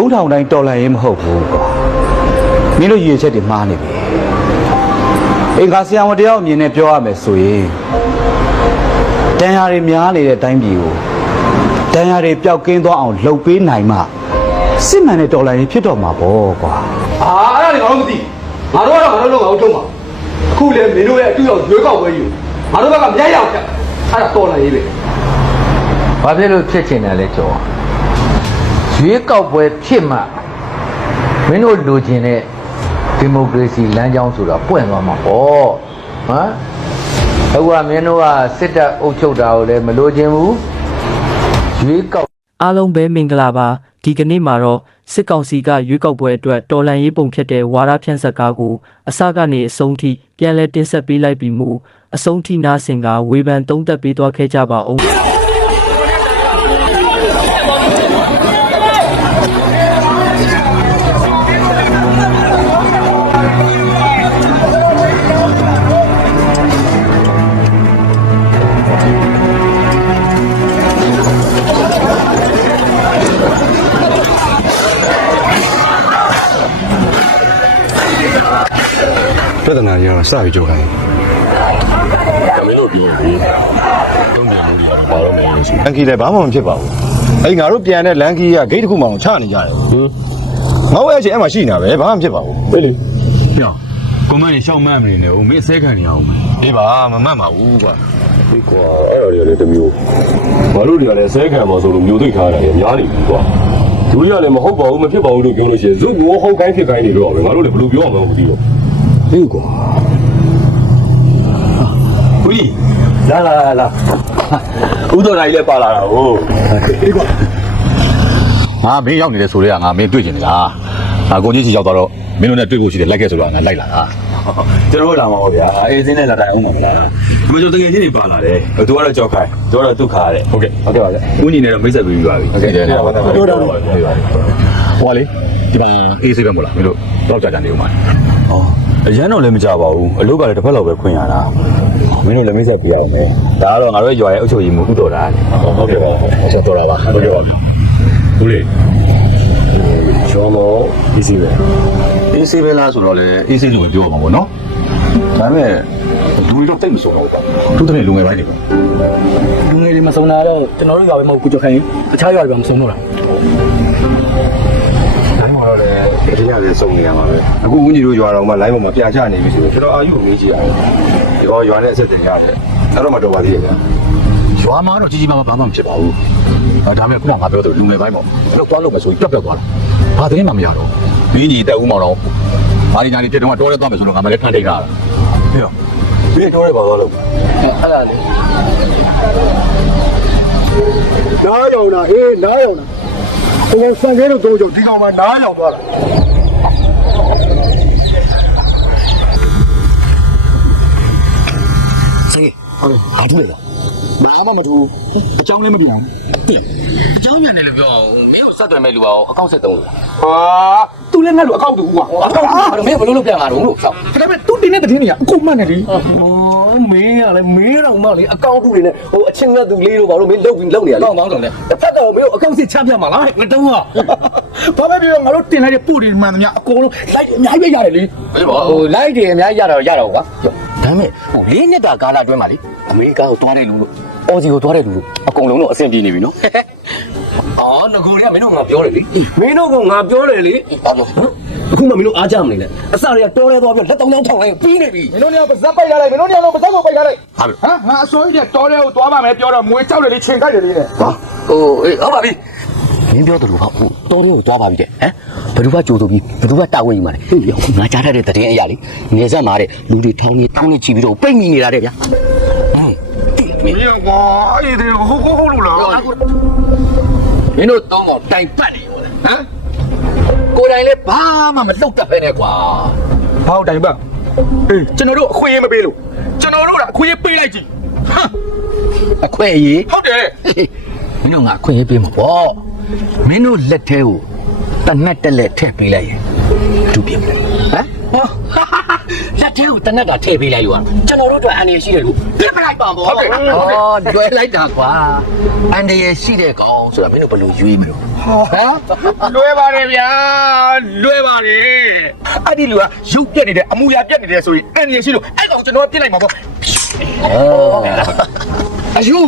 ုံထောင်တိုင်းတော်လှန်ရေးမဟုတ်ဘူးကွာမင်းတို့ရည်ရွယ်ချက်တွေမှားနေပြီအင်္ဂါဆရာဝန်တယောက်အမြင်နဲ့ပြောရမယ်ဆိုရင်တန်ရာတွေများနေတဲ့အတိုင်းပြည်ကိုတန်ရာတွေပျောက်ကင်းသွားအောင်လှုပ်ပေးနိုင်မှစစ်မှန်တဲ့တော်လှန်ရေးဖြစ်တော့မှာပေါ့ကွာအာအဲ့ဒါလည်းငါတို့မသိငါတို့ကတော့ငါတို့လုံးငါတို့ထုံးပါအခုလေမင်းတို့ရဲ့အတူရောက်ရွေးကောက်ပွဲယူငါတို့ဘက်ကမရရအောင်ဖြတ်အဲ့ဒါတော်လာရေးပဲ။ဘာဖြစ်လို့ဖြစ်ချင်တယ်လဲကျော်။ ရွေးကောက်ပွဲဖြစ်မှမင်းတို့လိုချင်တဲ့ဒီမိုကရေစီလမ်းကြောင်းဆိုတာပွင့်သွားမှာပေါ့။ဟမ်။အခုကမင်းတို့ကစစ်တပ်အုပ်ချုပ်တာကိုလည်းမလိုချင်ဘူး။ရွေးကောက်အားလုံးပဲမင်္ဂလာပါဒီကနေ့မှာတော့စစ်ကောင်စီကရွေးကောက်ပွဲအတွက်တော်လှန်ရေးပုံဖြစ်တဲ့ဝါရဖြန့်စက်ကားကိုအစကနေအဆုံးထိပြန်လည်တင်ဆက်ပေးလိုက်ပြီးမှအဆုံးထိနားဆင်ကဝေဖန်သုံးသပ်ပေးသွားခဲ့ကြပါဦး ဿနာကြီးကတော့စပြီးကြောက်ခိုင်းမင်းတို့ပြောတာလေတုံးပြန်လို့ဒီဘာလို့မလဲဆိုလန်ကီလည်းဘာမှမဖြစ်ပါဘူးအဲ့ငါတို့ပြန်တဲ့လန်ကီကဂိတ်တစ်ခုမှအောင်ချနေကြတယ်ဟင်ငါ့ရဲ့အချိန်အဲ့မှာရှိနေတာပဲဘာမှမဖြစ်ပါဘူးဟဲ့လေပြောကွန်မန့်နေရှောက်မှတ်မနေနဲ့ဦးမင်းအစဲခံနေအောင်မယ်အေးပါမမှန်ပါဘူးကွာဒီကွာအဲ့ဒါတွေကလည်းတစ်မျိုးဘာလို့တွေကလည်းဆဲခံပါဆိုလို့မျိုးသိထားတာရများနေပြီကွာလူတွေကလည်းမဟုတ်ပါဘူးမဖြစ်ပါဘူးလို့ပြောလို့ရှိရင်ဇုတ်ဘောဟုတ်ကိုင်းဖြစ်ကိုင်းနေတော့ပဲငါတို့လည်းဘယ်လိုပြောရမလဲမသိတော့ ဟေးကွာဦးကြီးလာလာလာလာဦးတော်နိုင်လည်းပါလာတာဟုတ်ဟေးကွာငါမင်းရောက်နေတယ်ဆိုတော့ငါမင်းတွေ့ကျင်နေတာငါကိုကြီးစီရောက်သွားတော့မင်းတို့နဲ့တွေ့ဖို့ရှိတယ်လိုက်ခဲ့ဆိုတော့ငါလိုက်လာတာကျွန်တော်တို့လာမှာပါဗျာအေးစင်းနဲ့လာတိုင်အောင်ပါမလားဒီမှာကျွန်တော်တကယ်ချင်းနေပါလာတယ်သူကတော့ကြောက်ခိုင်းသူကတော့ဒုက္ခရတယ်ဟုတ်ကဲ့ဟုတ်ကဲ့ပါဗျာဦးညီနဲ့တော့မိတ်ဆက်ပြီးပါပြီဟုတ်ကဲ့တယ်နော်ပြောတော့ပါဗျာဟိုကလေဒီမှာအေးဆေးပဲမို့လားမင်းတို့တော့ကြာကြာနေဦးမှာอ๋อ အရန်တော့လည်းမကြပါဘူးအလုပ်ကလည်းတစ်ဖက်လောက်ပဲခွင့်ရတာမင်းတို့လည်းမိတ်ဆက်ပြရအောင်မယ်ဒါကတော့ငါတို့ရွာရဲ့အုပ်ချုပ်ရေးမှုဥတော်တာဟုတ်ကဲ့ပါကျွန်တော်တော်တာပါဟုတ်ကဲ့ပါဘူးလေကျော်မောဒီစီပဲအေးဆေးပဲလားဆိုတော့လေအေးဆေးလို့ပဲပြောပါမှာပေါ့နော်ဒါပေမဲ့လူတွေတော့တိတ်မစုံတော့ဘူးပေါ့သူတည်းလူငယ်ပိုင်းတွေပဲလူငယ်တွေမစုံတာတော့ကျွန်တော်တို့ကပဲမဟုတ်ဘူးကြောက်ခိုင်းတခြားရွာတွေမစုံတော့တာတိုင်း မှာတော့လည်းဒီနေ့လည်းစုံနေရမှာပဲအခုဦးညီတို့ရွာတော်မှာ line ပေါ်မှာပြချနေပြီဆိုတော့ကျွန်တော်အာယူကိုမေးကြည့်ရတယ်ဒီတော့ရွာနဲ့အဆက်တင်ရတယ်အဲ့တော့မတော်ပါသေးရဲ့ဗျာရွာမှာတော့ကြီးကြီးမားမားဘာမှမဖြစ်ပါဘူးအဲဒါပေမဲ့ခုနကငါပြောသလိုလူငယ်ပိုင်းပေါ့အဲ့လိုသွားလို့မယ်ဆိုရင်ပြတ်ပြတ်သွားတာဘာသတင်းမှမရတော့မင်းကြီးတက်ဦးမောင်တော့ဘာဒီညာဒီဖြစ်တော့တော့ရဲသွားမယ်ဆိုတော့ငါမလည်းထန်ထိတ်တာဟေ့ဒီတော့လည်းပါသွားလို့အဲ့ဒါလေနားရောင်တာအေးနားရောင်တာ ဟိုဆန်ကဲတို့တို့ကြောင့်ဒီကောင်မှနားရောင်သွားတာဘာထူးလဲဘာမှမထူးအကြောင်းလည်းမပြောအကြောင်းပြန်တယ်လို့ပြောအောင်မင်းကိုဆက်သွယ်မဲ့လူပါအောင်အကောင့်ဆက်သုံးလို့ဟာသူလည်းငါ့လိုအကောက်တူကွာအကောက်တူအဲ့တော့မင်းဘယ်လိုလုပ်ပြန်လာတော့လို့ဆောက်ဒါပေမဲ့သူတင်တဲ့တဲ့နေရအကုန်မှတ်နေတယ် မင်းကလည်းမင်းတော့မှလေအကောင့်တူတွေနဲ့ဟိုအချင်းနဲ့သူလေးတို့ဘာလို့မင်းလုတ်ပြီးလုတ်နေရလဲကောင်းပေါင်းတယ်လေတစ်ဖက်တော့မင်းတို့အကောင့်စစ်ချပြမှာလားငါတုံးကဘာပဲပြောငါတို့တင်လိုက်တဲ့ပို့တွေမှန်သမျှအကုန်လုံးလိုက်အများကြီးပဲရတယ်လေဘယ်လိုဟိုလိုက်တယ်အများကြီးရတော့ရတော့ကွာဒါပေမဲ့ဟိုလေးနှစ်တာကာလအတွင်းမှာလေအမေရိကကိုသွားတဲ့လူလို့အော်စီကိုသွားတဲ့လူလို့အကုန်လုံးတော့အဆင်ပြေနေပြီနော်အော်ငကိုတွေကမင်းတို့ငါပြောတယ်လေမင်းတို့ကငါပြောတယ်လေဘာလို့ အခုမှမင်းတို့အားကြမနေနဲ့အစတွေကတော်ရဲသွားပြီးလက်တောင်းတောင်းထောင်လိုက်ပြီးနေပြီမင်းတို့ညပါဇက်ပိုက်လာလိုက်မင်းတို့ညလုံးပါဇက်ကိုပိုက်လာလိုက်ဟာလို့ဟမ်ငါအစိုးရတော်တဲ့ကိုသွားပါမယ်ပြောတော့မွေးကြောက်တယ်လေချိန်ခိုက်တယ်လေတဲ့ဟာဟိုအေးဟုတ်ပါပြီမင်းပြောတယ်လို့ဟာဟိုတော်တော်ကိုသွားပါပြီတဲ့ဟမ်ဘယ်သူကကြိုးဆိုပြီးဘယ်သူကတာဝန်ယူမှာလဲဟေးဟိုငါကြားထားတဲ့သတင်းအရာလေနေဆက်မှာတဲ့လူတွေထောင်းနေတောင်းနေချီပြီးတော့ပိတ်မိနေတာတဲ့ဗျာဟမ်တိမင်းမင်းကွာအဲ့ဒီဟုတ်ဟုတ်ဟုတ်လို့လားမင်းတို့သုံးကောင်တိုင်ပတ်နေရောဟမ် ကိုယ်တိုင်လည်းဘာမှမလုပ်တတ်ပဲနဲ့ကွာဟောက်တိုင်ပါအေးကျွန်တော်တို့အခွင့်အရေးမပေးလို့ကျွန်တော်တို့ကအခွင့်အရေးပေးလိုက်ကြည့်ဟမ်အခွင့်အရေးဟုတ်တယ်မင်းတို့ငါအခွင့်အရေးပေးမှာပေါ့မင်းတို့လက်ထဲကိုတနက်တက်လက်ထည့်ပေးလိုက်ရင်သူပြင်မလဲဟမ်လ က်ထဲထဲကိုတနက်ကထည့်ပေးလိုက်လို့ကျွန်တော်တို့အတွက်အန်ရရှိတယ်လို့ပြစ်ပလိုက်ပါဘောဟုတ်ကဲ့ဩတွဲလိုက်တာကွာအန်ရရှိတဲ့ကောင်ဆိုတာမင်းတို့ဘယ်လိုရွေးမလို့ဟမ်လွဲပါတယ်ဗျာလွဲပါတယ်အဲ့ဒီလူကရုပ်ပြက်နေတယ်အမူအရာပြက်နေတယ်ဆိုရင်အန်ရရှိလို့အဲ့ကောင်ကျွန်တော်ပြစ်လိုက်မှာပေါ့ အယူ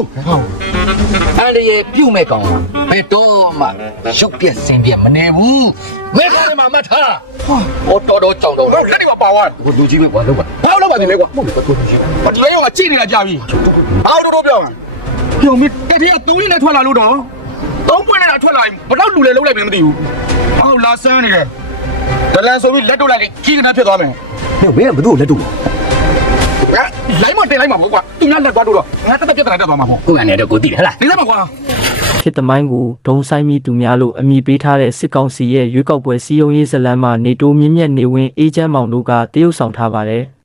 အန်ရပြုတ်မဲ့ကောင်ဘယ်တော့မှရုပ်ပြက်စင်ပြက်မနေဘူးမဲခေါင်းထဲမှာမှတ်ထားဟောတော်တော်ကြောင်တော်ဟုတ်လက်နေပါပါဝါဟိုလူကြီးပဲကွာလောက်ပါဘာလို့ပါနေလဲကွာဘာဒီလိုရောကြည့်နေတာကြာပြီဘာလို့တော့ပြောင်းပြောင်းမတတိယသုံးလေးနဲ့ထွက်လာလို့တော့သုံးပွင့်နဲ့ထွက်လာရင်ဘယ်တော့လူလဲလုံးလိုက်မယ်မသိဘူးအော်လာဆန်းနေတယ်ဒလန်ဆိုပြီးလက်တို့လိုက်ကြီးကနေဖြစ်သွားမယ်ဟဲ့ဘယ်ကဘသူ့ကိုလက်တူ လိုင်းမတင်လိုက်မှာပေါ့ကွာသူများလက်သွားတော့ငါတက်တက်ပြတ်တက်တက်သွားမှာပေါ့ကိုကနေတော့ကိုသိတယ်ဟလားနေစမ်းပါကွာဖြစ်သမိုင်းကိုဒုံဆိုင်မိသူများလို့အမည်ပေးထားတဲ့စစ်ကောင်စီရဲ့ရွေးကောက်ပွဲစည်းရုံးရေးဇလံမှာနေတိုးမြင့်မြတ်နေဝင်အေဂျင့်မောင်တို့ကတရုတ်ဆောင်ထားပါတယ်။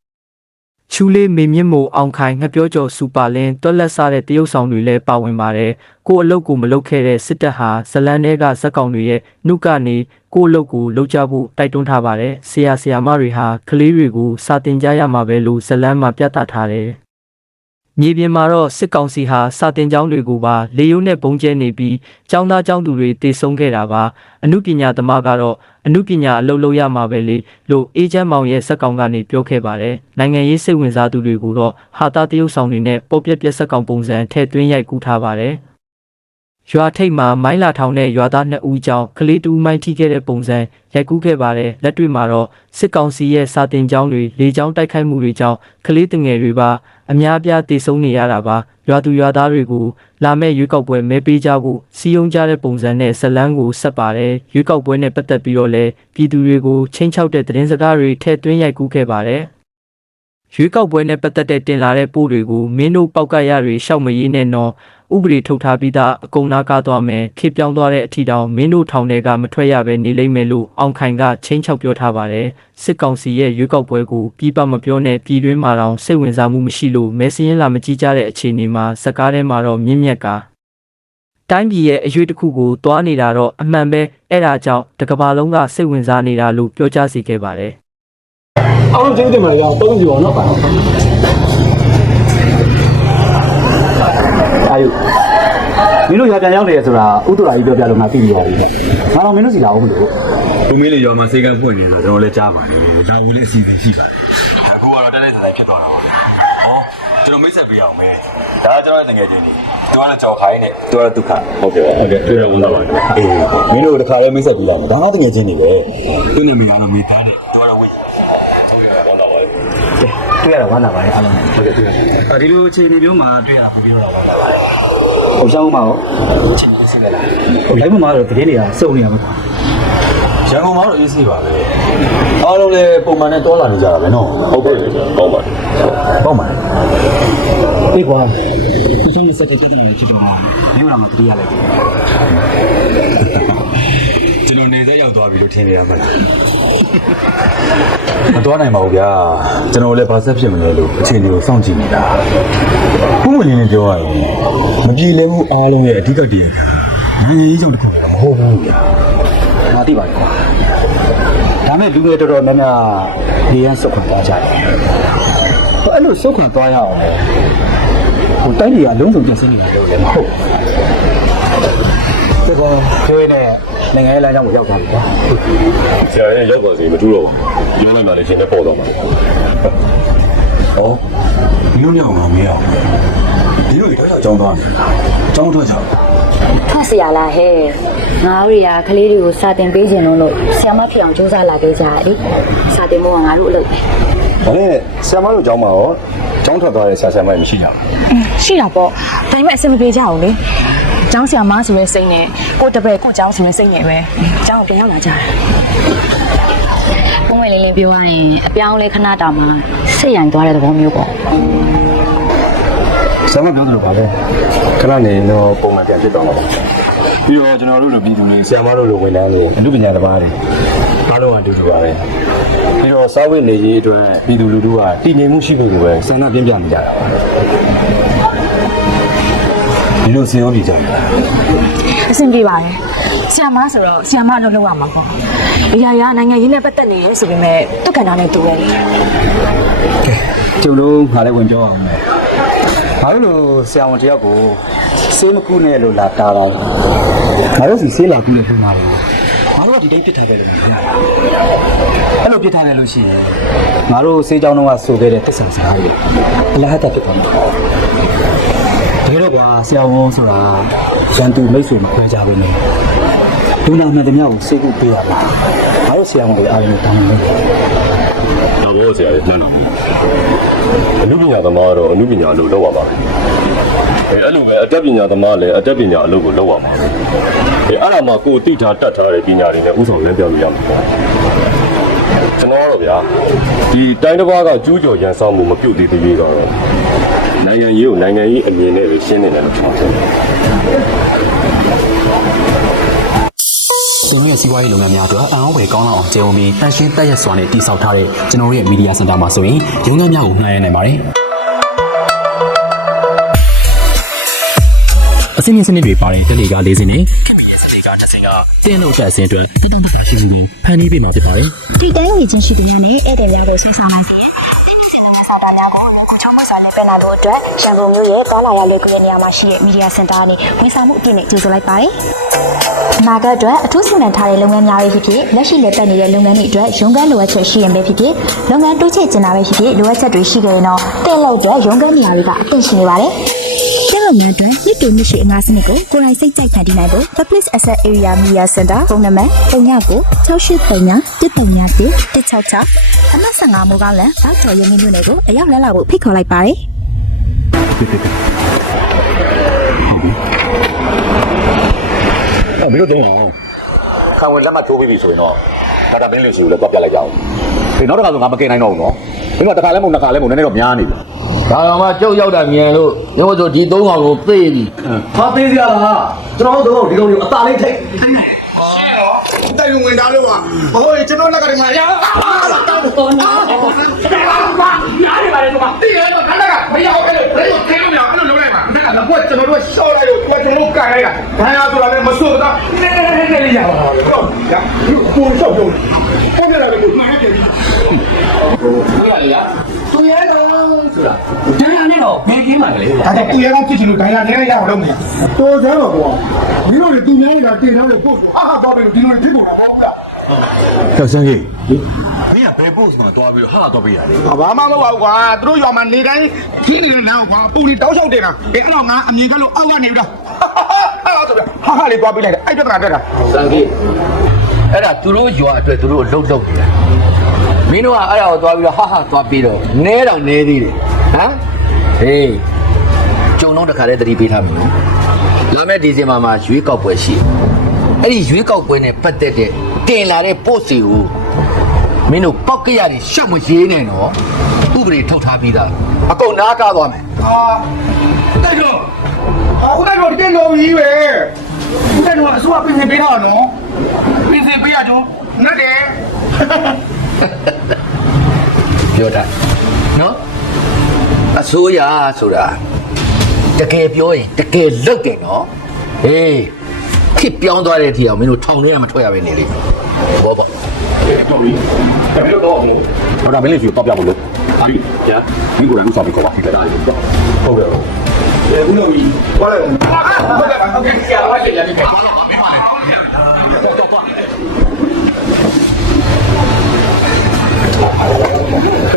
ချူလေးမေမြင့်မို့အောင်ခိုင်ငှက်ပြောကျော်စူပါလင်းတွက်လက်စားတဲ့တရုတ်ဆောင်တွေလည်းပါဝင်ပါတယ်။ကို့အလုတ်ကိုမလုတ်ခဲ့တဲ့စစ်တပ်ဟာဇလန်တွေကဇက်ကောင်တွေရဲ့နှုတ်ကနေကို့အလုတ်ကိုလုတ်ကြဖို့တိုက်တွန်းထားပါတယ်။ဆရာဆရာမတွေဟာကလေးတွေကိုစာတင်ကြရမှာပဲလို့ဇလန်မှာပြသထားတယ်။ မြေပြင်မှာတော့စစ်ကောင်စီဟာစာတင်ကျောင်းတွေကိုပါလေယုံနဲ့ပုံကျဲနေပြီးကျောင်းသားကျောင်းသူတွေတေဆုံးခဲ့တာပါအမှုပညာသမားကတော့အမှုပညာအလုပ်လုပ်ရမှာပဲလေလို့အေဂျင့်မောင်ရဲ့စက်ကောင်ကနေပြောခဲ့ပါတယ်နိုင်ငံရေးစိတ်ဝင်စားသူတွေကိုတော့ဟာတာတရုတ်ဆောင်တွေနဲ့ပေါ်ပြက်ပြက်စက်ကောင်ပုံစံထည့်သွင်းရိုက်ကူးထားပါတယ် ရွာထိပ်မှာမိုင်းလာထောင်တဲ့ရွာသားနှစ်ဦးကြောင့်ကလေးတူမိုင်းထိခဲ့တဲ့ပုံစံရိုက်ကူးခဲ့ပါတယ်လက်တွေ့မှာတော့စစ်ကောင်စီရဲ့စာတင်ကျောင်းတွေလေကျောင်းတိုက်ခိုက်မှုတွေကြောင့်ကလေးတငယ်တွေပါအများအပြားတည်ဆုံးနေရတာပါရွာသူရွာသားတွေကိုလာမဲ့ရွေးကောက်ပွဲမဲပေးကြဖို့စီယုံကြတဲ့ပုံစံနဲ့ဇလန်းကိုဆက်ပါတယ်ရွေးကောက်ပွဲနဲ့ပတ်သက်ပြီးတော့လည်းပြည်သူတွေကိုချင်းချောက်တဲ့သတင်းစကားတွေထည့်သွင်းရိုက်ကူးခဲ့ပါတယ်ရွေးကောက်ပွဲနဲ့ပတ်သက်တဲ့တင်လာတဲ့ပို့တွေကိုမင်းတို့ပောက်ကရတွေရှောက်မရေးနဲ့တော့ ဥပဒေထုတ်ထားပြီးသားအကုန်နာကားသွားမယ်ခေပြောင်းသွားတဲ့အထီတောင်မင်းတို့ထောင်တွေကမထွက်ရပဲနေလိမ့်မယ်လို့အောင်ခိုင်ကချင်းချောက်ပြောထားပါတယ်စစ်ကောင်စီရဲ့ရွေးကောက်ပွဲကိုပြည်ပမပြောနဲ့ပြည်တွင်းမှာတောင်စိတ်ဝင်စားမှုမရှိလို့မဲစင်းရင်လာမကြည့်ကြတဲ့အခြေအနေမှာစကားထဲမှာတော့မြင့်မြတ်ကတိုင်းပြည်ရဲ့အရွေးတစ်ခုကိုတွားနေတာတော့အမှန်ပဲအဲ့ဒါကြောင့်တကဘာလုံးကစိတ်ဝင်စားနေတာလို့ပြောကြားစီခဲ့ပါတယ်အားလုံးကျေးဇူးတင်ပါတယ်ကြောင်းတောင်းကြည့်ပါတော့ပါ အာ ယုမင်းတို့ရွာပြန်ရောက်နေရဆိုတာဥတ္တရာကြီးပြောပြလို့ငါသိပြီးပါဘူးငါတော့မင်းတို့စီလာအောင်မလို့ကိုမင်းလေးရွာမှာစေကန်းဖွင့်နေဆိုတော့ကျွန်တော်လည်းကြားပါတယ်ဒါဘူးလေးအစီအစဉ်ရှိပါတယ်အခုကတော့တက်တဲ့တိုင်ဖြစ်သွားတာပါဗျဟောကျွန်တော်မိတ်ဆက်ပေးအောင်မယ်ဒါကကျွန်တော်ရဲ့တငယ်ချင်းတွေသူကတော့ကြော်ခိုင်းနဲ့သူကတော့ဒုက္ခဟုတ်ကဲ့ဟုတ်ကဲ့တွေ့ရဝန်တော့ပါအေးမင်းတို့တခါလေးမိတ်ဆက်ပေးလိုက်မယ်ဒါကတငယ်ချင်းတွေပဲသူ့နာမည်ကတော့မိသားတယ် တွေ့ရတာဝမ်းသာပါတယ်အားလုံးဟုတ်ကဲ့တွေ့ရတယ်ဒီလိုအခြေအနေမျိုးမှာတွေ့ရတာပိုပြီးတော့ဝမ်းသာပါတယ်ဟိုရှောင်းမအောင်အချိန်ကြီးစိတ်လာဟိုလိုက်မမတော့တကယ်နေရစုံနေရမှာရန်ကုန်မှာတော့အေးဆေးပါပဲအားလုံးလည်းပုံမှန်နဲ့တောလာနေကြတာပဲနော်ဟုတ်ကဲ့ကောင်းပါတယ်ကောင်းပါတယ်ပြေကွာသူချင်းစက်တဲ့ပြဿနာတွေဖြစ်တော့မင်းကမှတတိယလိုက်တယ် ကျွန်တော်နေသက်ရောက်သွားပြီလို့ထင်နေရမှာလားမတော်နိုင်ပါဘူးဗျာကျွန်တော်လည်းဘာဆက်ဖြစ်မလဲလို့အခြေအနေကိုစောင့်ကြည့်နေတာခုမှရင်းနေပြောရရင်မကြည်လဲမှုအားလုံးရဲ့အဓိကတည်းကနိုင်ငံရေးကြောင့်တစ်ခုလည်းမဟုတ်ဘူးဗျာငါသိပါတယ်ကွာဒါမဲ့လူငယ်တော်တော်များများနေရန်စုတ်ခွန်သွားကြတယ်ဟိုအဲ့လိုစုတ်ခွန်သွားရအောင်လေဟိုတိုင်းပြည်ကအလုံးစုံပြင်ဆင်နေတာလို့လည်းမဟုတ်ဘူးဒါကပြောရင်လည်း နိုင်ငံရေးလမ်းကြောင်းကိုရောက်သွားပြီကွာ ဆရာရဲ့ရောက်ပါစေမထူးတော့ဘူးပြောလိုက်မှလည်းရှင်လည်းပေါ်တော့မှာဟောဒီလိုမျိုးငါမရအောင်ဒီလိုတော့အကြောင်းသွားတယ်အကြောင်းထွက်ကြအောင် ဖတ်เสียလာဟဲ့ငါတို့တွေကကလေးတွေကိုစာတင်ပေးခြင်းလို့ဆ iam မဖြစ်အောင်စူးစမ်းလာခဲ့ကြတယ်လေစာတင်ဖို့ကငါတို့အလုပ်ပဲ ဒါနဲ့ဆရာမတို့ကျောင်းမှာရောကျောင်းထွက်သွားတဲ့ဆရာဆရာမတွေမရှိကြဘူး ရှိတာပေါ့ဒါပေမဲ့အဆင်မပြေကြဘူးလေ ကျောင်းဆရာမဆိုတဲ့စိတ်နဲ့ကိုတပည့်ကိုကျောင်းဆိုတဲ့စိတ်နဲ့ပဲကျောင်းကိုပြန်ရောက်လာကြတယ်ပုံမှန်လေးလေးပြောရရင်အပြောင်းလဲခဏတောင်မှစိတ်ရိုင်သွားတဲ့သဘောမျိုးပေါ့ဆရာမပြောသလိုပါပဲခဏနေတော့ပုံမှန်ပြန်ဖြစ်သွားမှာပါပြီးတော့ကျွန်တော်တို့လိုပြည်သူတွေဆရာမတို့လိုဝန်ထမ်းတွေအမှုပညာသမားတွေအားလုံးအတူတူပါပဲပြီးတော့စာဝတ်နေရေးအတွက်ပြည်သူလူထုကတည်ငြိမ်မှုရှိဖို့ကိုပဲဆန္ဒပြင်းပြနေကြတာပါ ဒီလိုစင်ရောနေကြတယ်အဆင်ပြေပါတယ်ဆဆီယမဆိုတော့ဆီယမတော့လုပ်ရမှာပေါ့အရာရာနိုင်ငံရေးနဲ့ပတ်သက်နေရဲဆိုပေမဲ့တုတ်ကန်တာနဲ့တူရဲ့လေကျုံတို့ငါလည်းဝင်ပြောအောင်မယ်ငါတို့လိုဆရာဝန်တယောက်ကိုစေးမကူနဲ့လို့လာတာတိုင်းငါတို့စီစေးလာကူးတဲ့ပုံမှာလေငါတို့ကဒီတိုင်းပြစ်ထားပဲလို့မပြောအဲ့လိုပြစ်ထားတယ်လို့ရှိရင်ငါတို့စေးကြောင်းတော့ဆိုခဲ့တဲ့တက်ဆန်စကားတွေအလားတူဖြစ်သွားမှာ တကယ်တော့ကွာဆရာဝန်ဆိုတာရန်သူမိတ်ဆွေမခွဲကြဘူးနဲ့ဒုနာမှန်သမျှကိုစေးကူပေးရမှာငါတို့ဆရာဝန်တွေအားလုံးတောင်းနေတယ်တော့ဘောဆရာလည်းမှန်တယ်အနုပညာသမားတော့အနုပညာအလုပ်လုပ်ရပါမယ်အဲအဲ့လိုပဲအတတ်ပညာသမားလည်းအတတ်ပညာအလုပ်ကိုလုပ်ရမှာအဲအဲ့ဒါမှကိုယ်တိထားတတ်ထားတဲ့ပညာတွေနဲ့ဥဆောင်လမ်းပြောင်းလို့ရမှာကျွန်တော်ကတော့ဗျာဒီတိုင်းတစ်ပါးကကျူးကျော်ရန်ဆောင်မှုမပြုတ်သေးသေးသေးတော့ နိုင်ငံရေးကိုနိုင်ငံရေးအမြင်နဲ့ပဲရှင်းနေတယ်လို့ကျွန်တော်ထင်တယ်ကျွန်တော်ရဲ့စီးပွားရေးလုပ်ငန်းများအတွက်အံ့ဩဖွယ်ကောင်းလောက်အောင်ကျေဝန်ပြီးတန်ရှင်းတက်ရက်စွာနဲ့တည်ဆောက်ထားတဲ့ကျွန်တော်တို့ရဲ့မီဒီယာစင်တာမှာဆိုရင်ရုံးခန်းများကိုနှိုင်းရနိုင်ပါတယ်အစင်းမြင့်စနစ်တွေပါတဲ့တက်လီကာ၄စင်းနဲ့ခင်ဗျရဲ့စလီကာတစ်စင်းကတင်းလို့တက်အစင်းအတွက်တတမတာရှိမှုကိုဖန်တီးပေးမှာဖြစ်ပါတယ်ဒီတိုင်းဝေချင်းရှိသူများနဲ့ဧည့်သည်များကိုဆွေးဆောင်လိုက်စီရင်တင်းမြင့် စင်သမစာတာများကိုချုံမဆာနဲ့ပြန်လာဖို့အတွက်ရန်ကုန်မြို့ရဲ့သွားလာရလွယ်ကူတဲ့နေရာမှာရှိတဲ့မီဒီယာစင်တာကနေဝန်ဆောင်မှုအပြည့်နဲ့ကျေးဇူးလိုက်ပါတယ်။နာဂတ်အတွက်အထူးစီမံထားတဲ့လုပ်ငန်းများတွေဖြစ်ဖြစ်လက်ရှိလက်ပတ်နေတဲ့လုပ်ငန်းတွေအတွက်ရုံးခန်းလိုအပ်ချက်ရှိရင်ပဲဖြစ်ဖြစ်လုပ်ငန်းတိုးချဲ့ကျင်တာပဲဖြစ်ဖြစ်လိုအပ်ချက်တွေရှိကြရင်တော့တဲ့လောက်အတွက်ရုံးခန်းနေရာတွေကအသင့်ရှိနေပါတယ်။ ကျလုပ်ငန်းအတွက်မြစ်တူမြစ်ရှိအငါးစနစ်ကိုကိုယ်တိုင်စိတ်ကြိုက်ခံတည်နိုင်ဖို့ Public Asset Area Media Center ဖုန်းနံပါတ်39 6839 139 166အမှတ်15မိုးကောင်းလမ်းဘောက်ချော်ရင်းနှီးမြို့နယ်ကိုအရောက်လက်လာဖို့ဖိတ်ခေါ်လိုက်ပါတယ်အဲ့မင်းတို့တော့ခံဝင်လက်မှတ်ထိုးပြီးပြီဆိုရင်တော့ဒါတာမင်းလူစီကိုလည်းတော့ပြလိုက်ကြအောင်ဒီနောက်တစ်ခါဆိုငါမကင်နိုင်တော့ဘူးနော်မင်းတို့တစ်ခါလဲမဟုတ်နှစ်ခါလဲမဟုတ်နည်းနည်းတော့များနေပြီ ဒါတော့မှကျုပ်ရောက်တာမြန်လို့ညို့ဆိုဒီသုံးကောင်ကိုသိပြီဟာသေးစရာလားကျွန်တော်တို့ဒီကောင်တွေအသာလေးထိတ်တိုက်လုံဝင်သားလို့ပါဟိုကျွန်တော်လက်ကတည်းကရတာတော့နာနားရပါတယ်ကွာတည်ရတော့လက်ကမရောက်အဲ့လိုဘယ်လိုခဲလို့မရအဲ့လိုလုံးလိုက်မှာအဲ့ဒါကကျွန်တော်တို့ရှော့လိုက်လို့ကျွန်တော်တို့ကန်လိုက်တာဘာသာဆိုတာလည်းမစွတ်တော့နည်းနည်းနည်းနည်းရပါတော့ဟုတ်ရပုံရှော့ပြုံးပုံပြလာတယ်ကိုမှန်တယ်ဟုတ်လားလေသူရဲတော့ ဆိုတာဒါနဲ့တော့ဘယ်ကြီးမှလဲဒါကသူရဲကဖြစ်ချင်လို့ဒိုင်လာနေရအောင်လုပ်နေတော်စမ်းတော့ကွာမင်းတို့တွေသူများနေတာတင်ထားလို့ပို့ဆိုအာဟာတော့တယ်ဒီလိုဖြစ်ကုန်တာပေါ့ဗျာတော့စမ်းကြီးမင်းကဘယ် post မှာတွားပြီးတော့ဟာတော့ပေးရတယ်ဘာမှမဟုတ်ပါဘူးကွာသူတို့ရွာမှာနေတိုင်းခင်းနေတဲ့လမ်းကိုကွာပူလီတောက်လျှောက်တင်တာအဲအဲ့တော့ငါအမြင်ကလို့အောက်ကနေပြီးတော့ဟာဟာဆိုပြဟာဟာလေးတွားပေးလိုက်တယ်အဲ့ပြဿနာတက်တာစံကြီးအဲ့ဒါသူတို့ရွာအတွက်သူတို့အလုပ်လုပ်နေတာ မင်းတို့ကအဲ့ဒါကိုသွားပြီးတော့ဟာဟာသွားပြီးတော့နဲတော့နဲသေးတယ်ဟမ်ဟေးကျုံတော့တခါတည်းသတိပေးထားမယ်နော်လာမယ့်ဒီဇင်ဘာမှာရွေးကောက်ပွဲရှိတယ်အဲ့ဒီရွေးကောက်ပွဲနဲ့ပတ်သက်တဲ့တင်လာတဲ့ post တွေကိုမင်းတို့ပောက်ကရတွေရှောက်မရေးနဲ့နော်ဥပဒေထုတ်ထားပြီးသားအကုန်နားကားသွားမယ်ဟာတိုက်တော့အခုတိုက်တော့ဒီလိုကြီးပဲတိုက်တော့အစိုးရပြင်ဆင်ပေးတော့နော်ပြင်ဆင်ပေးရကြုံငတ်တယ် ပြောတာနော်အစိုးရဆိုတာတကယ်ပြောရင်တကယ်လုပ်တယ်နော်ဟေးခစ်ပြောင်းသွားတဲ့အထိအောင်မင်းတို့ထောင်ထဲကမထွက်ရပဲနေလိမ့်မယ်ဘောပေါ့ဟုတ်ပြီဒါမင်းတို့တော့ဟိုဒါမင်းလူစီကိုတော့ပြမလို့ဟာပြီညာမင်းကိုလည်းဥစားပြီးခေါ်ပါဖြစ်တာလေဟုတ်ကဲ့ဦးလို့ကြီးသွားလိုက်ဟုတ်ကဲ့ဟုတ်ကဲ့ဆရာတော်ကလည်းရတယ်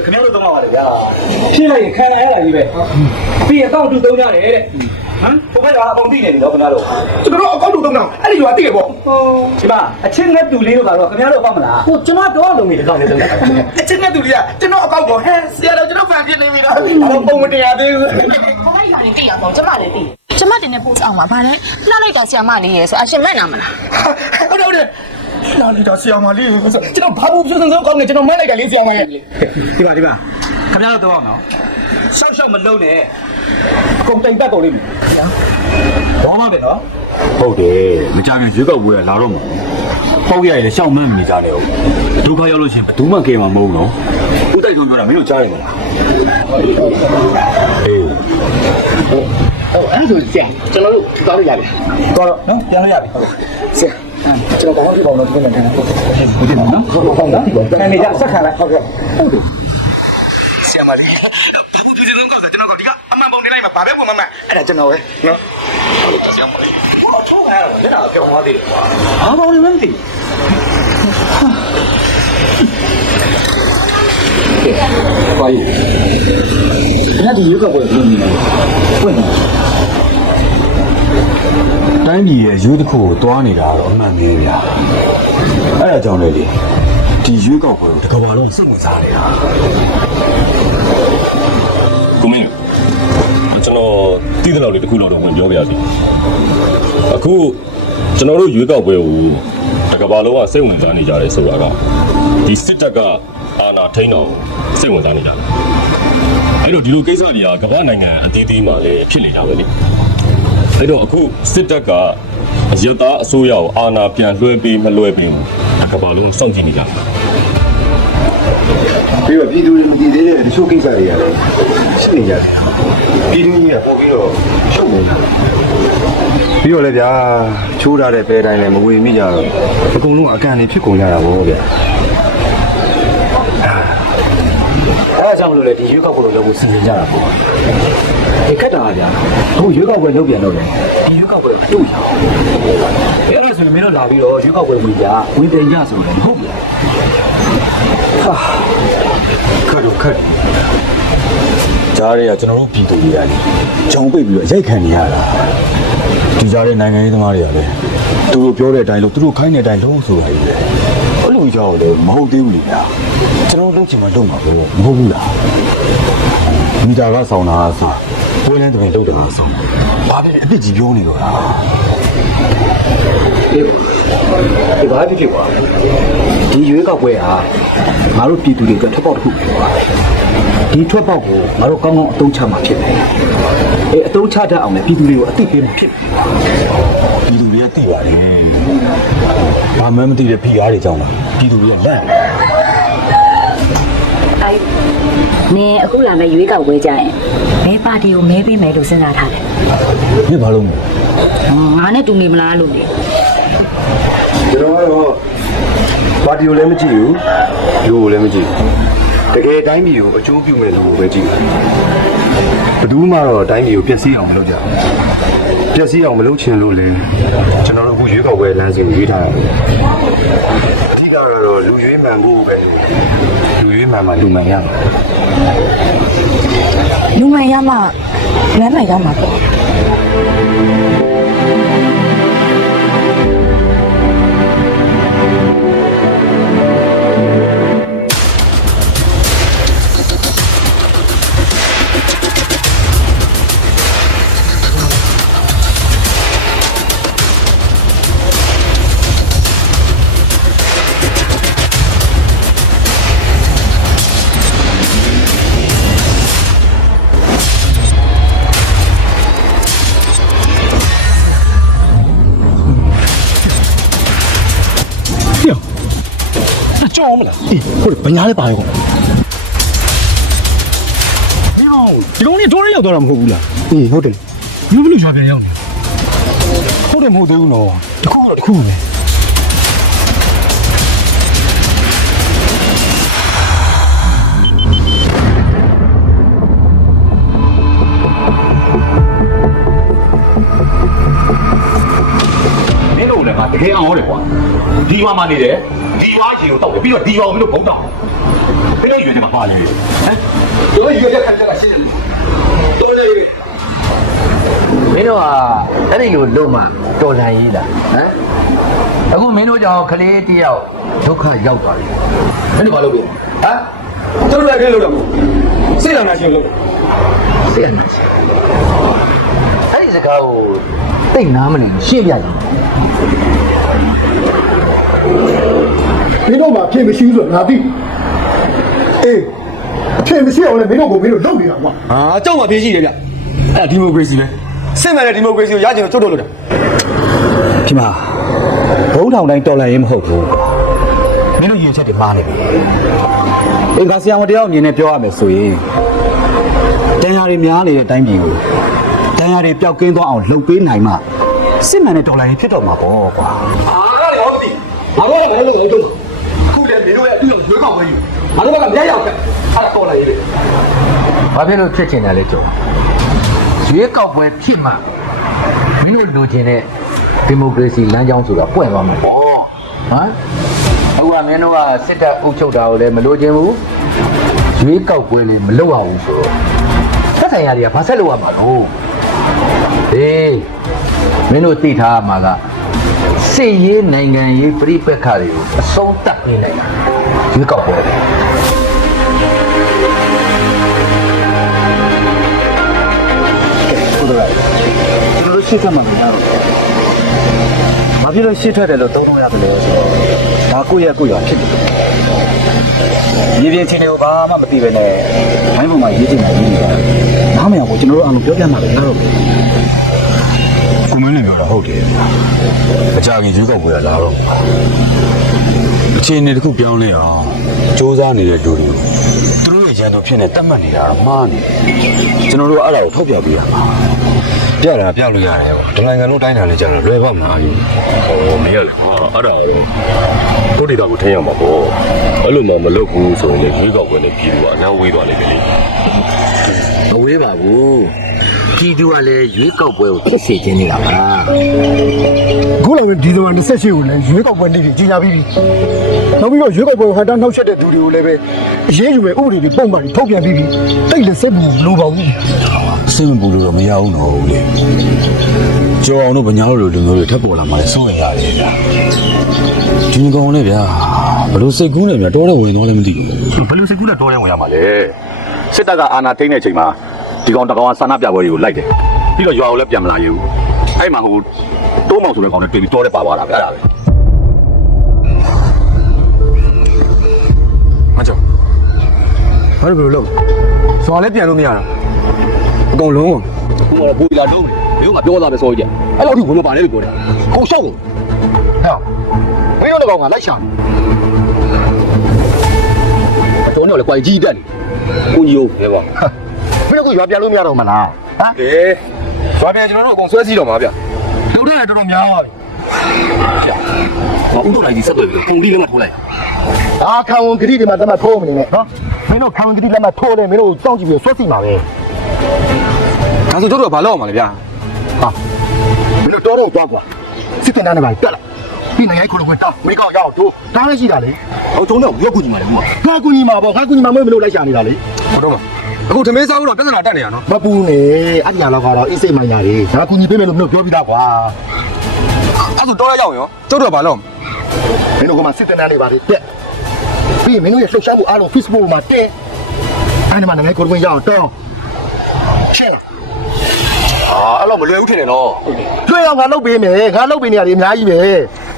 ခင်ဗျားတို့သုံးပါပါလေဗျာဖြည့်လိုက်ရင်ခံနိုင်ရတာကြီးပဲပြီးရင်တောက်တူသုံးကြတယ်တဲ့ဟမ်ဘုရားကအပုံသိနေပြီတော့ခင်ဗျားတို့ကျွန်တော်အကောက်တူတော့တော့အဲ့ဒီရွာတည်ရပေါ့ဒီမှာအချင်းနဲ့တူလေးတို့ကတော့ခင်ဗျားတို့အပေါ့မလားဟိုကျွန်တော်တော့လုံးနေတကောင်နေသုံးတာအချင်းနဲ့သူတွေကကျွန်တော်အကောက်ပေါ်ဟဲဆရာတော်ကျွန်တော်ဖန်ပြနေပြီတော့အဲ့ပုံမတရားသေးဘူး။ဘာလိုက်လာရင်သိရအောင်ကျမလည်းသိ။ကျမတင်တဲ့ post အောင်ပါဗါလဲ။လှလိုက်တာဆီယမလေးရဲ့ဆိုအရှင်မဲ့နာမလားဟုတ်တယ်ဟုတ်တယ် လာလီတာဆရာမလေးကျွန်တော်ဘာဘူးပြဿနာကောင်းနေကျွန်တော်မလိုက်တာလေးဆရာမရဲ့ဒီပါဒီပါခင်ဗျားတို့တော့အောင်နော်ရှောက်ရှောက်မလုံးနဲ့အကုန်တိုင်တက်ကုန်လိမ့်မယ်ဘောမပဲနော်ဟုတ်တယ်မကြခင်ရွေးကောက်ပွဲကလာတော့မှာပေါက်ရရည်လည်းရှောက်မှန်းနေကြတယ်ဟုတ်ဒုက္ခရောက်လို့ရှိရင်ဘယ်သူမှကဲမှာမဟုတ်နော်ဦးတိုက်ဆုံးပြောတာမင်းတို့ကြားရမလားအေးဟုတ်အဲ့ဒါဆိုဆရာကျွန်တော်တို့တောင်းရရတယ်တော်တော့နော်ပြန်လို့ရပြီဟုတ်ဆရာ ကျွန်တော်ကောင်းပြီပေါ့နော်ဒီကနေ့တန်းဟုတ်တယ်နော်ဟုတ်နော်ခံနေကြဆက်ခံလိုက်ဟုတ်ကဲ့ဟုတ်တယ်ဆရာမလေးဘူးပြည်စုံကောက်ဆိုကျွန်တော်ကဒီကအမှန်ပေါင်းတင်လိုက်မှာဘာပဲပုံမှန်မှန်အဲ့ဒါကျွန်တော်ပဲနော်ဆရာမလေးဟုတ်ကဲ့လက်တော့ပြောင်းသွားသေးတယ်ဘာပေါ်နေမသိဘာယူညဒီရုပ်ကပွဲပြင်နေတယ်ပွင့်တ တိုင်းပြည်ရဲ့ရွေးတစ်ခုကိုတွားနေတာတော့အမှန်ပဲဗျာအဲ့ဒါကြောင့်လေလေဒီရွေးကောက်ပွဲကိုတစ်ကမ္ဘာလုံးစိတ်ဝင်စားနေတာကိုမင်းကျွန်တော်တည်တဲ့လောက်လေးတစ်ခုလောက်တော့ဝင်ပြောပြစီအခုကျွန်တော်တို့ရွေးကောက်ပွဲကိုတကဘာလုံးကစိတ်ဝင်စားနေကြတယ်ဆိုတာကဒီစစ်တပ်ကအာဏာထိန်းအောင်စိတ်ဝင်စားနေကြတယ်အဲ့တော့ဒီလိုကိစ္စတွေကကမ္ဘာနိုင်ငံအသီးသီးမှာလည်းဖြစ်နေတာပဲလေ အဲ့တော့အခုစစ်တပ်ကအယက်သားအစိုးရကိုအာဏာပြန်လွှဲပေးမလွှဲပေးဘူးတကဘာလုံးစောင့်ကြည့်နေကြတယ်ပြီးတော့ပြည်သူတွေမကြည့်သေးတဲ့တချို့ကိစ္စတွေကလည်းရှိနေကြတယ်ပြည်သူကြီးကပို့ပြီးတော့ရှုပ်နေတာပြီးတော့လည်းဗျာချိုးထားတဲ့ပဲတိုင်းလည်းမဝေမိကြတော့အကုန်လုံးအကန်နေဖြစ်ကုန်ကြတာဗောဗျာအဲဒါကြောင့်မလို့လေဒီရွေးကောက်ပွဲကိုလုပ်ဖို့စီစဉ်ကြတာပေါ့ ဒီခက်တာဗျာအခုရွေးကောက်ပွဲလုပ်ပြန်တော့လေဒီရွေးကောက်ပွဲအတူရအောင်အဲ့ဒါဆိုရင်မင်းတို့လာပြီးတော့ရွေးကောက်ပွဲဝင်ကြဝင်တင်ကြဆိုတော့မဟုတ်ဘူးဟာခက်တော့ခက်ကြားရဲကကျွန်တော်တို့ပြည်သူတွေကလေဂျုံပိတ်ပြီးတော့ရိုက်ခံနေရတာဒီကြားရဲနိုင်ငံရေးသမားတွေကလည်းသူတို့ပြောတဲ့အတိုင်းလို့သူတို့ခိုင်းတဲ့အတိုင်းလုံးဆိုတာကြီးလေအဲ့လိုကြောက်လေမဟုတ်သေးဘူးလေဗျာကျွန်တော်တို့လုပ်ချင်မှလုပ်မှာပဲမဟုတ်ဘူးလားမိသားကဆောင်းတာဆို ပွဲလန်းတပင်လုပ်တာဆောင်းဘာဖြစ်လဲအပြစ်ကြီးပြောနေတော့လားဒီဘာဖြစ်ဖြစ်ပါဒီရွေးကောက်ပွဲဟာငါတို့ပြည်သူတွေအတွက်ထွက်ပေါက်တစ်ခုဖြစ်သွားတယ်ဒီထွက်ပေါက်ကိုငါတို့ကောင်းကောင်းအသုံးချမှာဖြစ်တယ်အဲအသုံးချတတ်အောင်လည်းပြည်သူတွေကိုအသိပေးမှာဖြစ်တယ်ပြည်သူတွေကသိပါတယ်ဘာမှမသိတဲ့ဖိအားတွေကြောင့်လားပြည်သူတွေကလန့်နေအဲ နင်အခုလာမယ့်ရွေးကောက်ပွဲကြရင်ဘယ်ပါတီကိုမဲပေးမယ်လို့စဉ်းစားထားတယ်မြစ်ဘာလို့မလဲဟောငါနဲ့တူနေမလားလို့လေကျွန်တော်ကတော့ပါတီကိုလည်းမကြည့်ဘူးလူကိုလည်းမကြည့်ဘူးတကယ်တိုင်းပြည်ကိုအကျိုးပြုမဲ့လူကိုပဲကြည့်တယ်ဘယ်သူမှတော့တိုင်းပြည်ကိုပျက်စီးအောင်မလုပ်ကြဘူးပျက်စီးအောင်မလုပ်ချင်လို့လေကျွန်တော်တို့အခုရွေးကောက်ပွဲလမ်းစဉ်ကိုရွေးထားရတယ်အဓိကတော့လူရွေးမှန်ဖို့ပဲလူရွေးမှန်မှလူမှန်ရမယ် လူမှန်ရမှလမ်းမှန်ရမှာပေါ့ ဟုတ်တယ်ဗညာလေးပါရောမင်းတို့ဒီကောင်နေတော့ရောက်တော့တာမဟုတ်ဘူးလားအေးဟုတ်တယ်ဘယ်လိုရွာပြန်ရောက်လဲဟုတ်တယ်မဟုတ်သေးဘူးနော်တခုတော့တခုပဲ မင်းတို့လည်းငါတကယ်အောင်ရတယ်ကွာဒီရွာမှာနေတယ်ဒီရွာကြီးကိုတောက်တယ်ပြီးတော့ဒီရွာကိုမင်းတို့ဘုံတောက်မင်းတို့ရွေးတယ်မှာပါလေဟမ်တို့ရွေးတဲ့ခံကြတာရှင်းတယ်တို့လေမင်းတို့ကအဲ့ဒီလိုလုပ်မှတော်လန်ရေးလားဟမ်အခုမင်းတို့ကြောင့်ကလေးတယောက်ဒုက္ခရောက်သွားပြီမင်းတို့ဘာလုပ်လဲဟမ်တို့လည်းကလေးလုပ်တာမဟုတ်စိတ်လာနာရှင်လုပ်သိရမှာရှိအဲ့ဒီ စကားကိုသိနားမလို့ရှင်းပြရင်မင်းတို့မှာအဖြစ်မရှိဘူးဆိုတော့ငါသိအေးအဖြစ်မရှိအောင်လည်းမင်းတို့ကိုမင်းတို့လုပ်နေတာကွာဟာကြောက်မှပြေးရှိတယ်ဗျအဲ့ဒါဒီမိုကရေစီပဲစစ်မှန်တဲ့ဒီမိုကရေစီကိုရချင်လို့ကျုပ်တို့လုပ်တာဒီမှာဘုံထောင်တိုင်းတော်လန်ရေးမဟုတ်ဘူးမင်းတို့ရင်ချက်တွေမှားနေပြီအင်္ဂါဆရာမတရားအမြင်နဲ့ပြောရမယ်ဆိုရင်တရားတွေများနေတဲ့အတိုင်းပြည်ကို တရားတွေပျောက်ကင်းသွားအောင်လှုပ်ပေးနိုင်မှစစ်မှန်တဲ့တော်လန်ရေးဖြစ်တော့မှာပေါ့ကွာအားရလေငါတို့ကတော့မလုပ်လို့အောင်ထုံးမှာအခုလည်းမင်းတို့ရဲ့အတူရောက်ရွေးကောက်ပွဲယူငါတို့ဘက်ကမရရအောင်အဲ့ဒါတော်လာရေးလေဘာဖြစ်လို့ဖြစ်ချင်တယ်လဲကျော်ရွေးကောက်ပွဲဖြစ်မှမင်းတို့လူချင်းတဲ့ဒီမိုကရေစီလမ်းကြောင်းဆိုတာပွင့်သွားမှာပေါ့ဟမ်အခုကမင်းတို့ကစစ်တပ်အုပ်ချုပ်တာကိုလည်းမလိုချင်ဘူးရွေးကောက်ပွဲလည်းမလုပ်အောင်ဆိုတော့သက်ဆိုင်ရာတွေကဘာဆက်လုပ်ရမှာလို့ အေးမင်းတို့သိထားရမှာကစစ်ရေးနိုင်ငံရေးပြိပက္ခတွေကိုအဆုံးသတ်ပေးနိုင်တာရွေးကောက်ပွဲပဲဟုတ်တယ်ကျွန်တော်တို့ရှေ့ထွက်မှာမရတော့ဘူး။ဘာဖြစ်လို့ရှေ့ထွက်တယ်လို့သုံးလို့ရတယ်လဲဆိုတော့ဒါကိုယ့်ရဲ့ကိုယ့်ရွာဖြစ်တယ်။ ရေပြင်းချင်းတွေကိုဘာမှမသိပဲနဲ့ဘိုင်းပေါ်မှာရေးချင်တာရေးနေတာ။နားမရဘူးကျွန်တော်တို့အမှပြောပြမှာလည်းငါတို့ပဲကိုမင်းလည်းပြောတာဟုတ်တယ်အကြခင်ရွေးကောက်ပွဲကလာတော့အခြေအနေတစ်ခုပြောင်းလဲအောင်စူးစမ်းနေတဲ့လူတွေသူတို့ရဲ့ရန်သူဖြစ်နေတတ်မှတ်နေတာတော့မှားနေကျွန်တော်တို့အဲ့ဒါကိုထုတ်ပြပေးရမှာပြတာပြလို့ရတယ်ပေါ့ဒီနိုင်ငံလုံးတိုင်းတာလည်းကြာတော့လွယ်ပါမလားအယူဟောမရဘူး အဲ့ဒါတော့တို့တွေတော့မထင်ရမှာပေါ့အဲ့လိုမှမလုပ်ဘူးဆိုရင်ရွေးကောက်ပွဲနဲ့ပြည်သူကအနှံ့ဝေးသွားလိမ့်မယ်လေမဝေးပါဘူးပြည်သူကလည်းရွေးကောက်ပွဲကိုဖြစ်စေခြင်းနေတာပါအခုလည်းဒီဇင်ဘာ28ကိုလည်းရွေးကောက်ပွဲနေ့ကြီးကြီးညာပြီးပြီနောက်ပြီးတော့ရွေးကောက်ပွဲဟန်တာနှောက်ချက်တဲ့သူတွေကိုလည်းပဲအရေးယူမဲ့ဥပဒေတွေပုံမှန်တွေထုတ်ပြန်ပြီးပြီတိတ်လည်းစိတ်ဘူးလိုပါဘူးအ စိမ့်မပူလို့တော့မရဘူးတော့ဘူးလေကြောအောင်တို့ဗညာတို့လိုလူမျိုးတွေထပ်ပေါ်လာမှလည်းစိုးရင်ရတယ်ဗျာဒီငကောင်နဲ့ဗျာဘလို့စိတ်ကူးနေဗျာတော်တယ်ဝင်တော့လည်းမသိဘူးဘယ်လိုစိတ်ကူးနဲ့တော်ရဲဝင်ရမှာလဲစစ်တပ်ကအာဏာသိမ်းတဲ့အချိန်မှာဒီကောင်တကောင်ကဆန္ဒပြပွဲတွေကိုလိုက်တယ်ပြီးတော့ရွာကိုလည်းပြန်မလာရဘူးအဲ့မှာဟိုတိုးမောင်ဆိုတဲ့ကောင်နဲ့တွေ့ပြီးတော်တယ်ပါသွားတာပဲအဲ့ဒါပဲမကြောက်ဘာလို့ဘယ်လိုလုပ်စော်လည်းပြန်လို့မရတာအ ကုန်လုံးဟိုကဘူလာလုံးနေမြို့ကပြောသားပဲစောကြီးအဲ့လိုဒီဘုံမပါနဲ့လို့ပြောတယ်ကိုရှောက်ကုန်ဟဲ့မင်းတို့ကောင်ကလိုက်ရှာအတော်နဲ့လည်းကွာကြီးတက်နေကိုကြီးဟုတ်ပဲပေါ့မင်းတို့ကရွာပြန်လို့မရတော့မလားဟမ်ကဲရွာပြန်ကျွန်တော်တို့အကုန်ဆွဲစီးတော့မှာဗျလူတွေတော်တော်များပါပြီငါဥတော်လိုက်ကြီးဆက်သွယ်ပြီးပုံလေးလည်းမထိုးလိုက်ဒါခံဝန်ဂတိတွေမှာတမထိုးမနေနဲ့နော်မင်းတို့ခံဝန်ဂတိလက်မှထိုးတယ်မင်းတို့တောင်းကြည့်ပြီးဆွတ်စီမှာပဲ ဒါဆိုတို့တို့ကဘာလုပ်အောင်မလဲဗျာဟာမင်းတို့တော်တော့သွားကွာစစ်တင်တန်းနဲ့ပါတက်လာပြီးနိုင်ငံခုလုံးခွင့်တောင်းမိကောင်ရအောင်တို့ဒါလည်းရှိတာလေဟိုတုံးတော့ရုပ်ကူကြီးမှာလေကွာငါကူညီမှာပေါ့ငါကူညီမှာမဟုတ်မလို့လိုက်ရှာနေတာလေဟုတ်တော့မအခုသမင်းစားဦးတော့ပြဿနာတက်နေရနော်မပူနဲ့အဲ့ဒီကတော့ကတော့အေးစိတ်မှန်ညာတွေငါကူညီပေးမယ်လို့မင်းတို့ပြောပြီးသားကွာအဲ့ဆိုတော့ရအောင်ရောကျုပ်တို့ကဘာလုပ်မင်းတို့ကမှစစ်တင်တန်းတွေပါလေတက်ပြီးရင်မင်းတို့ရဲ့လှုပ်ရှားမှုအားလုံး Facebook မှာတက်အဲ့ဒီမှာနိုင်ငံခုလုံးခွင့်ရအောင်တောင်း ရှင်းလားအာအဲ့လိုမလွယ်ဘူးထင်တယ်နော်လွှဲအောင်ငါလုပ်ပေးမယ်ငါလုပ်ပေးနေရတယ်အများကြီးပဲ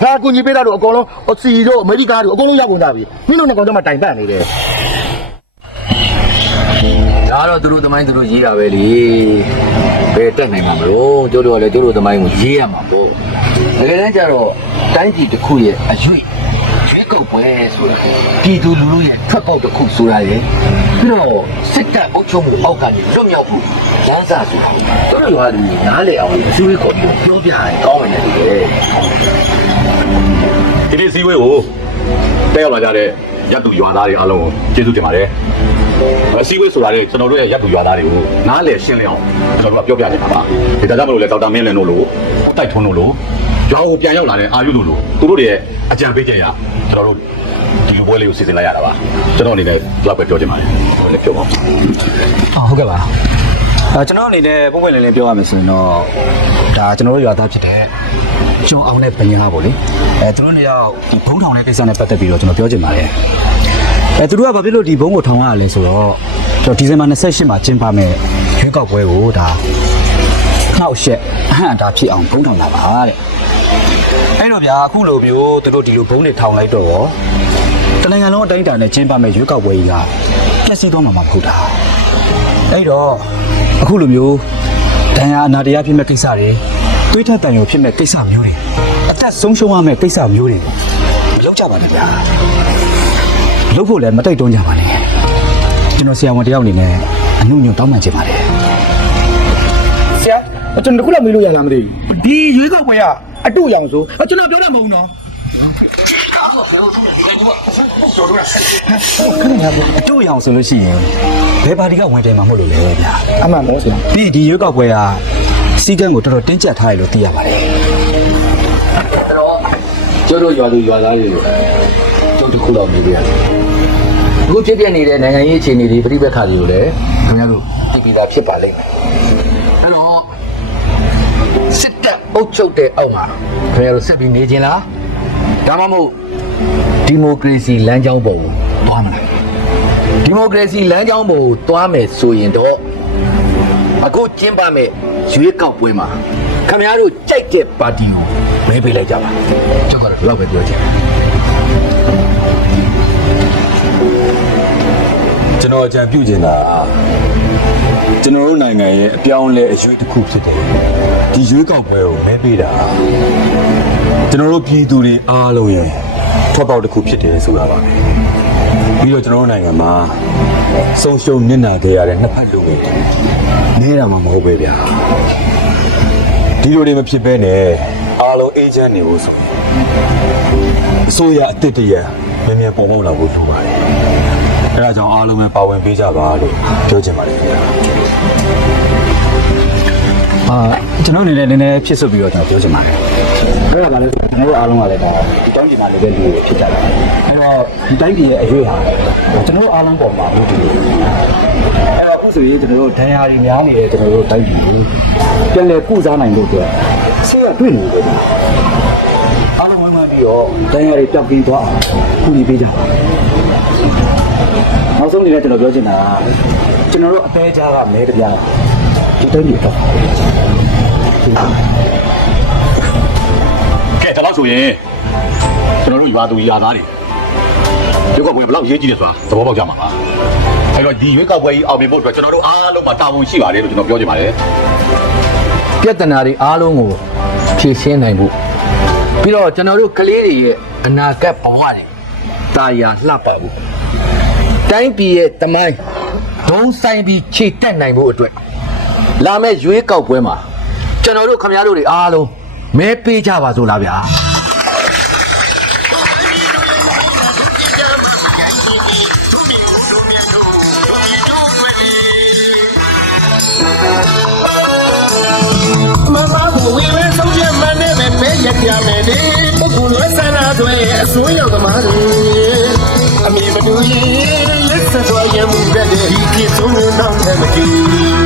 ငါကူညီပေးတာတို့အကုန်လုံးအစီတို့အမေရိကတို့အကုန်လုံးရောက်ကုန်ကြပြီမင်းတို့နှစ်ကောင်တော့မှတိုင်ပတ်နေတယ်ဒါတော့သူတို့သမိုင်းသူတို့ရေးတာပဲလေဘယ်တက်နိုင်မှာမလို့ကျိုးတို့ကလည်းကျိုးတို့သမိုင်းကိုရေးရမှာပေါ့တကယ်တမ်းကျတော့တိုင်းပြည်တစ်ခုရဲ့အရွေ့ရွေး ကောက်ပွဲဆိုတာပြည်သူလူထုရဲ့ထွက်ပေါက်တစ်ခုဆိုတာလေပြီးတော့စစ်တပ်အုပ်ချုပ်မှုအောက်ကနေလွတ်မြောက်မှုလမ်းစာဆိုတာတို့တို့ကလည်းနားလေအောင်အစည်းအဝေးခေါ်ပြီးပြောပြရင်ကောင်းမယ်လေဒီဒီစည်းဝေးကိုတက်ရောက်လာကြတဲ့ရပ်သူရွာသားတွေအားလုံးကိုကျေးဇူးတင်ပါတယ်အစည်းအဝေးဆိုတာလေကျွန်တော်တို့ရဲ့ရပ်သူရွာသားတွေကိုနားလည်ရှင်းလင်းအောင်ကျွန်တော်တို့ကပြောပြနေတာပါဒီဒါကြောင့်မလို့လေဒေါက်တာမင်းလင်းတို့လိုတိုက်ထွန်းတို့လို ရွာကိုပြန်ရောက်လာတဲ့အာယုတို့လိုသူတို့တွေရဲ့အကြံပေးချက်ရကျွန်တော်တို့ဒီလူပွဲလေးကိုစီစဉ်လိုက်ရတာပါကျွန်တော်အနေနဲ့လောက်ပဲပြောချင်ပါတယ်ကျွန်တော်လည်းပြောပါမယ်ဟုတ်ကဲ့ပါအဲကျွန်တော်အနေနဲ့ပုံပွင့်လင်းလင်းပြောရမယ်ဆိုရင်တော့ဒါကျွန်တော်တို့ရွာသားဖြစ်တဲ့ကျွန်းအောင်နဲ့ပညာပေါ့လေအဲသူတို့နေရာဒီဘုံထောင်တဲ့ကိစ္စနဲ့ပတ်သက်ပြီးတော့ကျွန်တော်ပြောချင်ပါတယ်အဲသူတို့ကဘာဖြစ်လို့ဒီဘုံကိုထောင်ရလဲဆိုတော့ကျွန်တော်ဒီဇင်ဘာ28မှာကျင်းပမယ်ရွေးကောက်ပွဲကိုဒါ နှောက်ရှက်အဟန့်အတားဖြစ်အောင်ဘုံထောင်တာပါတဲ့အဲ့တော့ဗျာအခုလိုမျိုးသူတို့ဒီလိုဘုံတွေထောင်လိုက်တော့ရောတနိုင်ငံလုံးအတိုင်းအတာနဲ့ကျင်းပမယ်ရွေးကောက်ပွဲကြီးကပြည့်စည်သွားမှာမဟုတ်တာအဲ့တော့အခုလိုမျိုးဒဏ်ရာအနာတရားဖြစ်မဲ့ကိစ္စတွေတွေးထတန်ရုံဖြစ်မဲ့ကိစ္စမျိုးတွေအသက်ဆုံးရှုံးရမဲ့ကိစ္စမျိုးတွေမလုပ်ကြပါနဲ့ဗျာလုပ်ဖို့လည်းမတိုက်တွန်းကြပါနဲ့ကျွန်တော်ဆရာဝန်တယောက်အနေနဲ့အမှုညွန်တောင်းပန်ချင်ပါတယ်ဆရာ ကျွန်တော်ခုလောက်မေးလို့ရလားမသိဘူးဒီရွေးကောက်ပွဲကအတူရောင်ဆိုကျွန်တော်ပြောတာမဟုတ်နော်အတူရအောင်ဆိုလို့ရှိရင်ဘယ်ပါတီကဝင်ပြန်မှာမဟုတ်လို့လဲဗျာအမှန်တော့ဆရာပြီးရင်ဒီရွေးကောက်ပွဲကစီကံကိုတော်တော်တင်းကျပ်ထားတယ်လို့သိရပါတယ်ကျတို့ရွာသူရွာသားတွေလို့ကျုပ်တစ်ခုတော့နေပြရတယ်အခုဖြစ်ပြနေတဲ့နိုင်ငံရေးအခြေအနေတွေပြိပက္ခတွေကိုလည်းခင်ဗျားတို့သိပြီးသားဖြစ်ပါလိမ့်မယ် ပ်အုပ်ချုပ်တဲ့အောက်မှာခင်ဗျားတို့ဆက်ပြီးနေခြင်းလားဒါမှမဟုတ်ဒီမိုကရေစီလမ်းကြောင်းပေါ်ကိုသွားမလားဒီမိုကရေစီလမ်းကြောင်းပေါ်ကိုသွားမယ်ဆိုရင်တော့အခုကျင်းပမယ်ရွေးကောက်ပွဲမှာခင်ဗျားတို့ကြိုက်တဲ့ပါတီကိုမဲပေးလိုက်ကြပါကျွန်တော်ကတော့ဒီလောက်ပဲပြောချင်တယ်ကျွန်တော်အကြံပြုချင်တာ ကျွန်တော်တို့နိုင်ငံရဲ့အပြောင်းအလဲအရွေးတစ်ခုဖြစ်တယ်ဒီရွေးကောက်ပွဲကိုမဲပေးတာကျွန်တော်တို့ပြည်သူတွေအားလုံးရဲ့ထွက်ပေါက်တစ်ခုဖြစ်တယ်ဆိုတာပါပဲပြီးတော့ကျွန်တော်တို့နိုင်ငံမှာဆုံးရှုံးနစ်နာခဲ့ရတဲ့နှစ်ဖက်လူတွေနေတာမှမဟုတ်ပဲဗျာဒီလိုတွေမဖြစ်ဘဲနဲ့အားလုံးအေဂျင့်နေဖို့ဆိုရင်အစိုးရအစ်စ်တရမြန်မြန်ပုံပုံလာဖို့လိုပါတယ် အဲဒါကြောင့်အားလုံးပဲပါဝင်ပေးကြပါလို့ပြောချင်ပါတယ်ခင်ဗျာအာကျွန်တော်အနေနဲ့နည်းနည်းဖြစ်စွပြီးတော့ကျွန်တော်ပြောချင်ပါတယ်အဲ့ဒါကလည်းကျွန်တော်တို့အားလုံးကလည်းဒါဒီတိုင်းပြည်မှာလည်းလူတွေဖြစ်ကြတယ်အဲ့တော့ဒီတိုင်းပြည်ရဲ့အရေးဟာကျွန်တော်တို့အားလုံးပေါ်မှာလို့ဒီလိုအဲ့တော့အခုဆိုရင်ကျွန်တော်တို့ဒဏ်ရာတွေများနေတဲ့ကျွန်တော်တို့တိုင်းပြည်ကိုပြန်လည်ကုစားနိုင်လို့အတွက်ဆေးရတွေ့နေတယ်အားလုံးဝိုင်းဝန်းပြီးတော့ဒဏ်ရာတွေပြောက်ကင်းသွားအောင်ကုညီပေးကြပါ နောက်ဆုံးအနေနဲ့ကျွန်တော်ပြောချင်တာကကျွန်တော်တို့အသေးချာကမဲတပြားဒီတိုင်းပြည်တော့ကဲဒါတော့ဆိုရင်ကျွန်တော်တို့ရွာသူရွာသားတွေရွေးကောက်ပွဲဘယ်လောက်ရေးကြည့်တယ်ဆိုတာသဘောပေါက်ကြမှာပါအဲ့တော့ဒီရွေးကောက်ပွဲကြီးအောင်မြင်ဖို့အတွက်ကျွန်တော်တို့အားလုံးမှာတာဝန်ရှိပါတယ်လို့ကျွန်တော်ပြောချင်ပါတယ်ပြဿနာတွေအားလုံးကိုဖြေရှင်းနိုင်ဖို့ပြီးတော့ကျွန်တော်တို့ကလေးတွေရဲ့အနာဂတ်ဘဝတွေတာယာလှပဖို့ တိုင်းပြည်ရဲ့တမိုင်းဒုံးဆိုင်ပြီးခြေတက်နိုင်ဖို့အတွက်လာမယ့်ရွေးကောက်ပွဲမှာကျွန်တော်တို့ခမရတို့တွေအားလုံးမဲပေးကြပါစို့လားဗျာမမကိုဝေဝဲဆုံးချက်မှန်နဲ့ပဲပဲရက်ပြမယ်လေပုဂ္ဂိုလ်ရဲ့ဆန္ဒတွေအစွန်းရောက်သမားတွေအမိမတူရင်လက် ဆက်သွားရမှုတဲ့ဒီကိစ္စလုံးတော့မကြည့်